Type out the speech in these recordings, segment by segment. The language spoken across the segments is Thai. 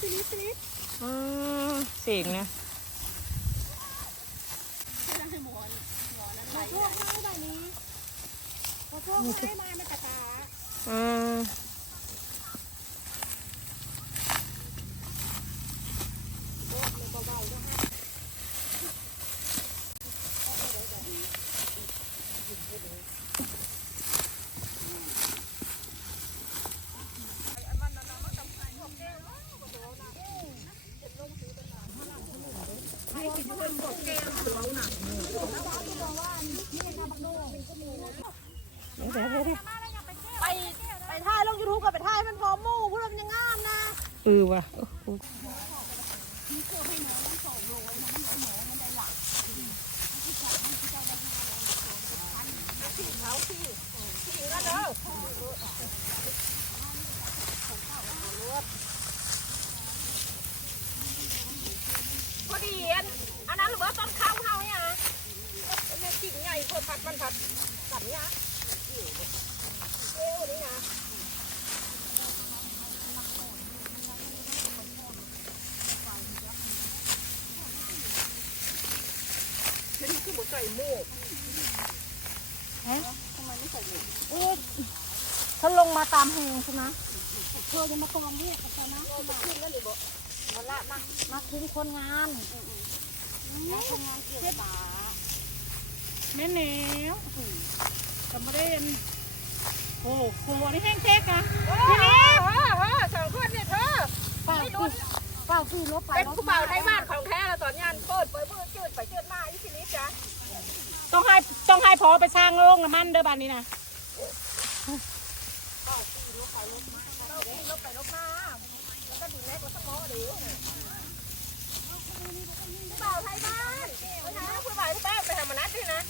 สิริสิริอืมเสียงนะไม่ได้หมอนหมอนนั้นไหลช่วงมาแบบนี้พอช่วงไม่มาไม่ตะกาอืม เบาๆด้วยฮะ เดี๋ยวเดี๋ยวเดี๋ยว ไปไปถ่ายลงยูทูบกับไปถ่ายมันพอหมู่พูดมันยังงามนะ เออว่ะโอ้โหพอดีอันอันนั้นหรือว่าต้นข้าวเฮาเนี่ยแม่กิ่งใหญ่เพื่อผัดมันผัดกับเนี้ยเอวนี่นะ คือหมูใส่หมูกเขาลงมาตามแหงใช่ไหมเธอจะมาตอมเรียกกันนะมาขึ้นแล้วหรือบ่มาละมามาคุ้มคนงานมาคนงานเกี่ยวป่าแม่แนวกำมาได้นโอ้โหนี่แห้งเจ๊กอะทีนี้เออเออสองคนเนี่ยเธอเป้าคือเป้าคือรถไปเป็นรถผู้บ่าวไทยบ้านของแท้แล้วตอนงานเปิดเปิดมือจืดไปจืดมาอีทีนี้จ้ะ ต้องให้ต้องให้พอไปสร้างโรงน้ำมันเด้อบ้านนี้นะเราขี่รถไปรถมาแล้วก็ดีแลกรถสมอหรือผู้บ่าวไทยบ้านไปหาผู้บ่าวที่บ้านไปทำมานัดด้วนะ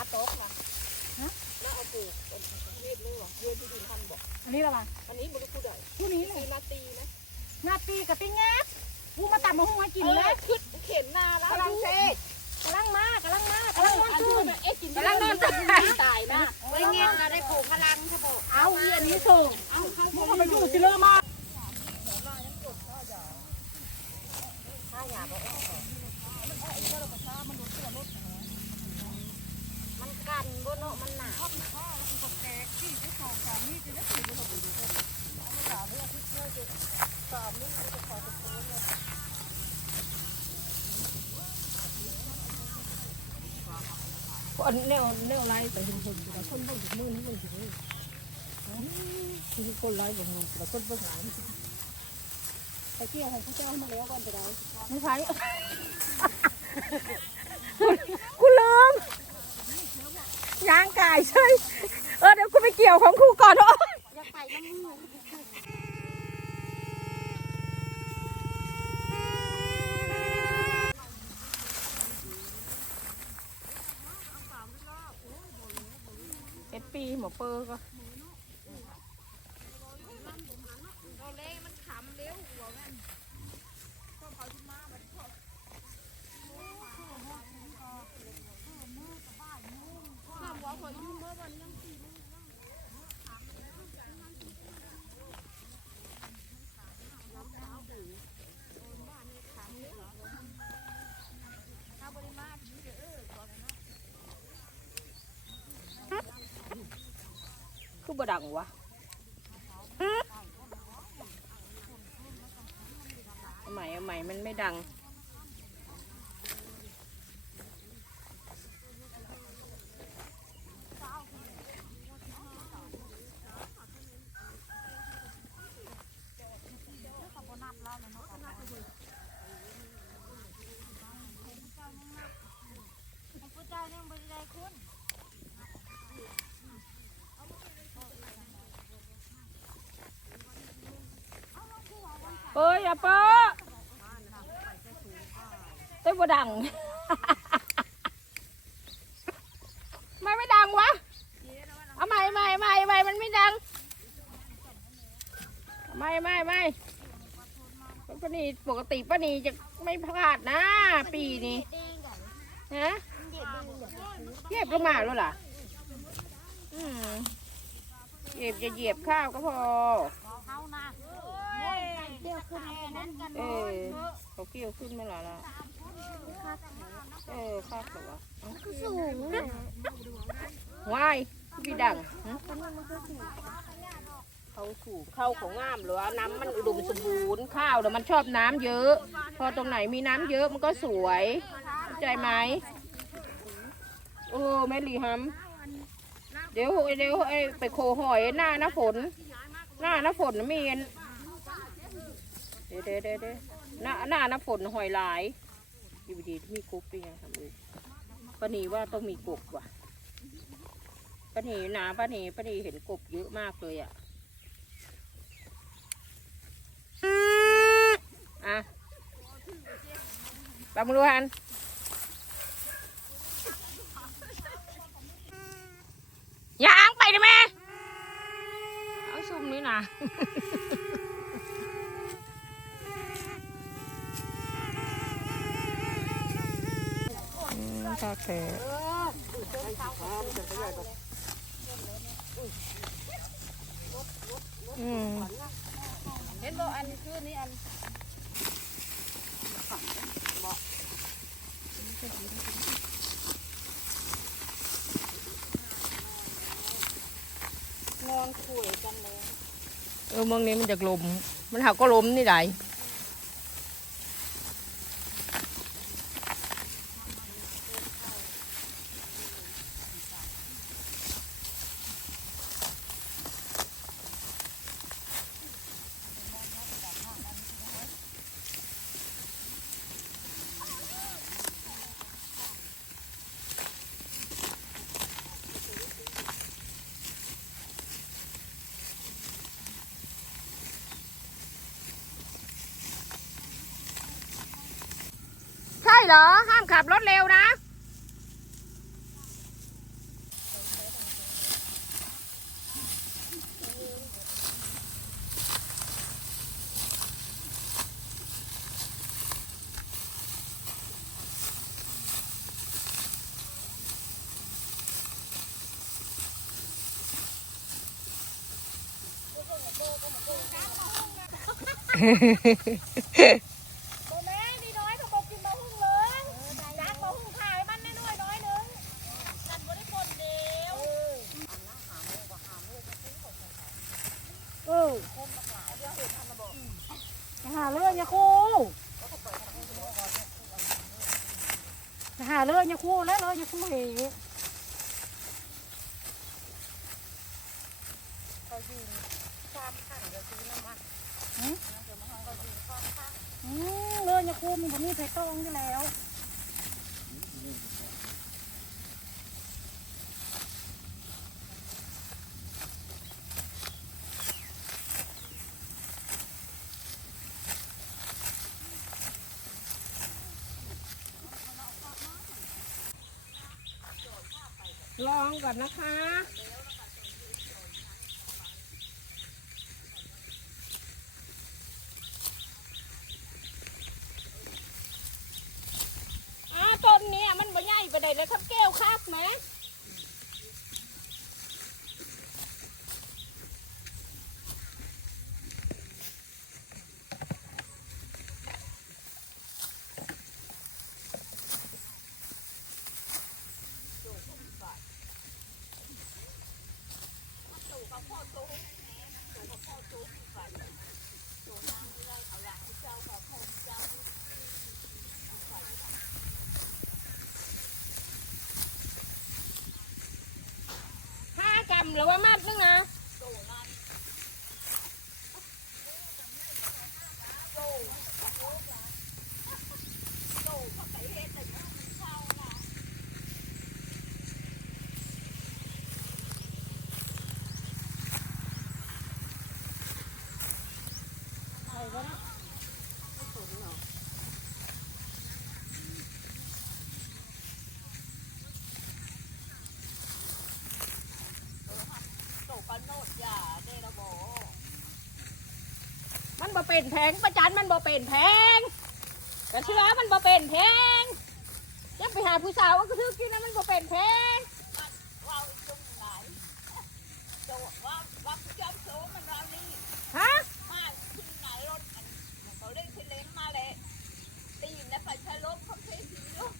พี่เล็กลุงลาวทำมานัดโต๊ะค่ะแล้วเอาปลูกเรียบเลยว่ะโยนที่ดินทันบอกอันนี้ละไรอันนี้บริผู้ใดผู้นี้เลยตีนาตีนะงาตีกับตีแงบกูมาตัดมาหุ้งมากินเอแล้อวขึ้นเข็นนาแล้วกำลังเซกำลังมากำลังมากำลังนอนตื่นเอ๊ะกินกำลังนอนตตายตายนะไว้เงี้ยมาได้โผล่พลังถ้าบอกเอาอีอันนี้ส่งมึงเอาไปอยู่สิเลอมา มันกันบนเนาะมันหนา อันแนวแนวไล่แต่คนคนแต่คนต้องถึงมือนี่มันถึงมือคือคนไล่บ่มือแต่คนบ่หลายไปเกี่ยวของพระเจ้ามาแล้วก่อนไปได้ไม่ใช่กูลืมยางกายใช่เออเดี๋ยวกูไปเกี่ยวของครูก่อนเนาะอยากไปน้ำมือดปีหมอ เปอร์ก็ เราเล่มันขำเร็วหัวแม่น คือ บ่ดังวะเอาใหม่เอาใหม่มันไม่ดัง พระเจ้ายังบริได้คุณ เอ้ยอย่าเปอเต้ยบ่ดัง ไม่ไม่ดังวะ เอาใหม่ใหม่ใหม่ใหม่มันไม่ดัง ไม่ไม่ไม่ป้านีปกติป้านีจะไม่พลาดนะ ปีนี้ฮะเหยียบลงมาแล้วล่ะอืมเหยียบจะเหยียบข้าวก็พอ เดี๋ยวขึ้นแค่นั้นกันเออเขาเกี่ยวขึ้นมาแล้วล่ะเออคาดตัวสูงวายพี่ดังฮะเขาสูงเข้าของงามหรือว่าน้ำมันอุดมสมบูรณ์ข้าวเดี๋ยวมันชอบน้ำเยอะ พอตรงไหนมีน้ำเยอะมันก็สวยเข้าใจไหมโอ้แม่ลีฮัมเดี๋ยวเดี๋ยวไอ้ไปโคหอยหน้าหน้าฝน หน้าหน้าฝนน่ะมีอัน เดี๋ยวเดี๋ยวเดี๋ยวเดี๋ยวหน้าหน้าน้าฝนหอยหลาย อยู่ดีๆมีกบเป็นยังทำเลยป้านีว่าต้องมีกบว่ะป้านีนะป้านีป้านีเห็นกบเยอะมากเลยอะอะปลามึงดูฮันยางไปดิแม่เอาซุ่มนี่นะ คาแค่อืมเห็นบ่อันคือนี่อันงอนคุยกันเลย เออเมืองนี้มันจะลม มันหักก็ล้มนี่ได เหรอ ห้ามขับรถเร็วนะโบแม่นี่น้อยก็บอกกินบะหุ่งเลยจักบะหุ่งขายมันน้อยน้อยนึงกันบ่ได้คนเดียว เออไปหาเรื่องยาคูไปหาเรื่องยา คูแล้วเลยยาคูเอ๋อืมเรื่องยาคูมีแบบนี้ไปต้องอยู่แล้ว ล องก่อนนะคะ อ่าต้นเนี้มันบ่ใหญ่ไปไหนเลยครับแก้วคักไหมห้ แล้วว่ามัดนึงนะ เป็นแพงประจันมันบ่เป็นแพงกระเชื้อมันบ่เป็นแพงจะไปหาผู้สาวก็คือกินนะมันบ่เป็นแพงว้าวจุ่มไหลโจว่าว่าจอมโซมันเรานี่ฮะมาขึ้นไหนรถอันเขาเล่นเทเลนมาเลยตีนนะไปใช้รถเขาเทสีลูก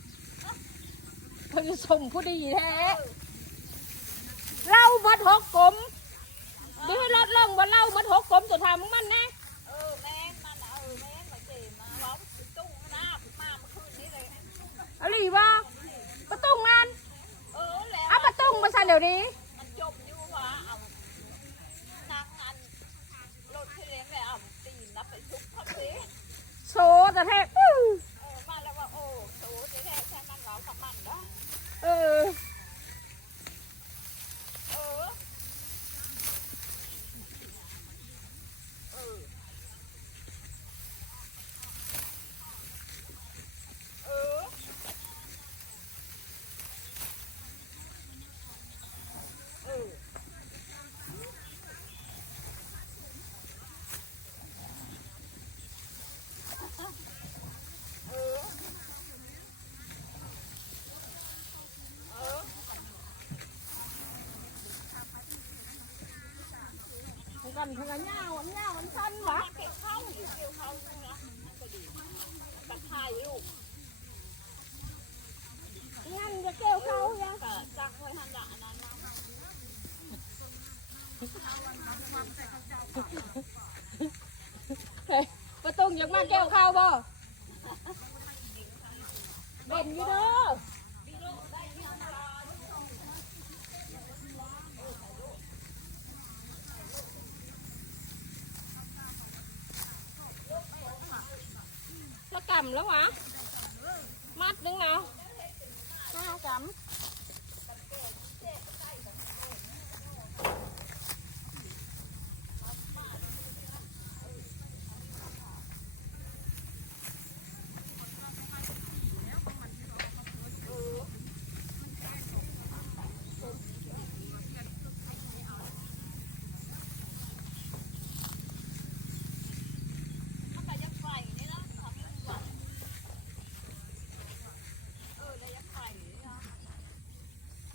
เพิ่นสมผู้ดีแท้เล่ามัดหกกลมเดี๋ยวให้ลดลงบ่เล่ามัดหกกลมตัวทำมึงมันนะ เออแม่งมันเออแม่งมาเจมาร้องตุ้งหน้ามาเมื่อคืนนี้เลย อะไรวะประตูงานเออแล้วเอาประตูมาใส่เดี๋ยวนี้มันจบอยู่ว่าเอานางงานรถเทเลนเลยเอาตีนนะไปทุบเขาสิโซแต่แท้อื้อเออมาแล้วว่าโอ้โถจะแค่แค่มันเรากับมันเนาะเออเออเออเออเออ มัน กันทางเงาอันเงาอันสั้นวะเก็บเข้าเกี่ยวเข้าอยู่นะมันก็ดีมันถ่ายรูปงั้นจะเกี่ยวเขายังก็จังไว้หันหลังนั้นนะเฮ้ยประตูยังมาเกี่ยวเขาบ่เด่นอยู่เด้อ แล้วกำแล้ว